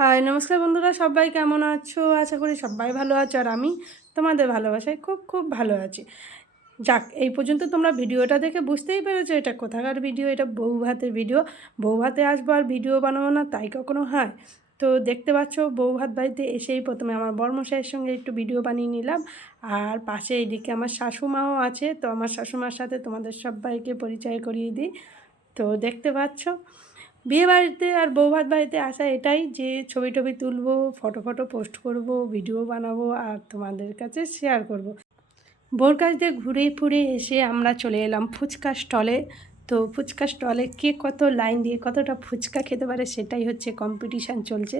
High নমস্কার বন্ধুরা, সবাই কেমন আছো? আশা করি সবাই ভালো আছো। আর আমি তোমাদের ভালোবাসায় খুব খুব ভালো আছি। যাক, এই পর্যন্ত তোমরা ভিডিওটা দেখে বুঝতেই পেরেছো এটা কোথাকার ভিডিও। এটা বউ ভাতের ভিডিও। বউ ভাতে আসবো আর ভিডিও বানাবো না, তাই কখনো হয়? তো দেখতে পাচ্ছ, বউ ভাত বাড়িতে এসেই প্রথমে আমার বরমশাইয়ের সঙ্গে একটু ভিডিও বানিয়ে নিলাম। আর পাশে এইদিকে আমার শাশুমাও আছে। তো আমার শাশুমার সাথে তোমাদের সবাইকে পরিচয় করিয়ে দিই। তো দেখতে পাচ্ছ, বিয়েবাড়িতে আর বৌভাত বাড়িতে আসা এটাই যে ছবি টবি তুলবো, ফটো পোস্ট করব, ভিডিও বানাবো আর তোমাদের কাছে শেয়ার করব। বউর কাছ দিয়ে ঘুরে ফুরে এসে আমরা চলে এলাম ফুচকা স্টলে। তো ফুচকা স্টলে কে কত লাইন দিয়ে কতটা ফুচকা খেতে পারে সেটাই হচ্ছে কম্পিটিশান চলছে।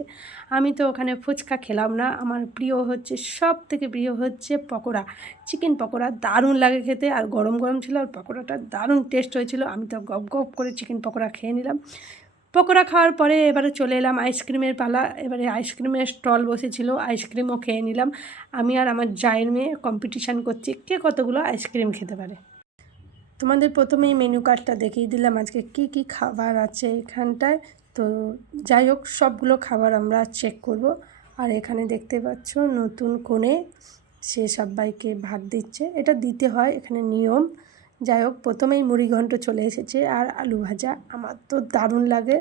আমি তো ওখানে ফুচকা খেলাম না। আমার প্রিয় হচ্ছে, সব থেকে প্রিয় হচ্ছে পকোড়া। চিকেন পকোড়া দারুণ লাগে খেতে, আর গরম গরম ছিল, আর পকোড়াটা দারুণ টেস্ট হয়েছিল। আমি তো গপ গপ করে চিকেন পকোড়া খেয়ে নিলাম। পকোড়া খাওয়ার পরে এবারে চলে এলাম আইসক্রিমের পালা। এবারে আইসক্রিমের স্টল বসেছিল, আইসক্রিমও খেয়ে নিলাম। আমি আর আমার জায়ের মেয়ে কম্পিটিশান করছি কে কতগুলো আইসক্রিম খেতে পারে। তোমাদের প্রথমেই মেনু কার্ডটা দেখিয়ে দিলাম আজকে কি কি খাবার আছে এখানটায়। তো যাই হোক, সবগুলো খাবার আমরা চেক করব। আর এখানে দেখতে পাচ্ছ নতুন কোণে সে সবাইকে ভাত দিচ্ছে, এটা দিতে হয়, এখানে নিয়ম। যাই হোক, প্রথমেই মুড়িঘণ্ট চলে এসেছে আর আলু ভাজা। আমার তো দারুণ লাগে,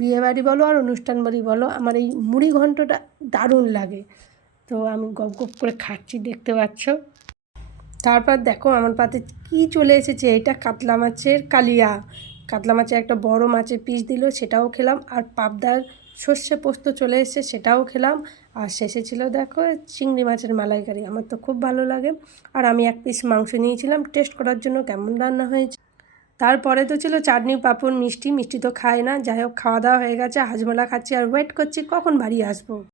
বিয়েবাড়ি বলো আর অনুষ্ঠান বাড়ি বলো, আমার এই মুড়িঘণ্টটা দারুণ লাগে। তো আমি গপ গপ করে খাচ্ছি, দেখতে পাচ্ছ। তারপর দেখো আমার পাতে কি চলে এসেছে, এটা কাতলা মাছের কালিয়া। কাতলা মাছের একটা বড় মাছের পিস দিল, সেটাও খেলাম। আর পাবদার সর্ষে পোস্ত চলে এসেছে, সেটাও খেলাম। আর শেষে ছিল দেখো চিংড়ি মাছের মালাইকারি, আমার তো খুব ভালো লাগে। আর আমি এক পিস মাংস নিয়েছিলাম টেস্ট করার জন্য কেমন রান্না হয়েছে। তারপরে তো ছিল চাটনি পাঁপড় মিষ্টি। মিষ্টি তো খায় না। যাই হোক, খাওয়া দাওয়া হয়ে গেছে, হাজমোলা খাচ্ছি আর ওয়েট করছি কখন বাড়ি আসবো।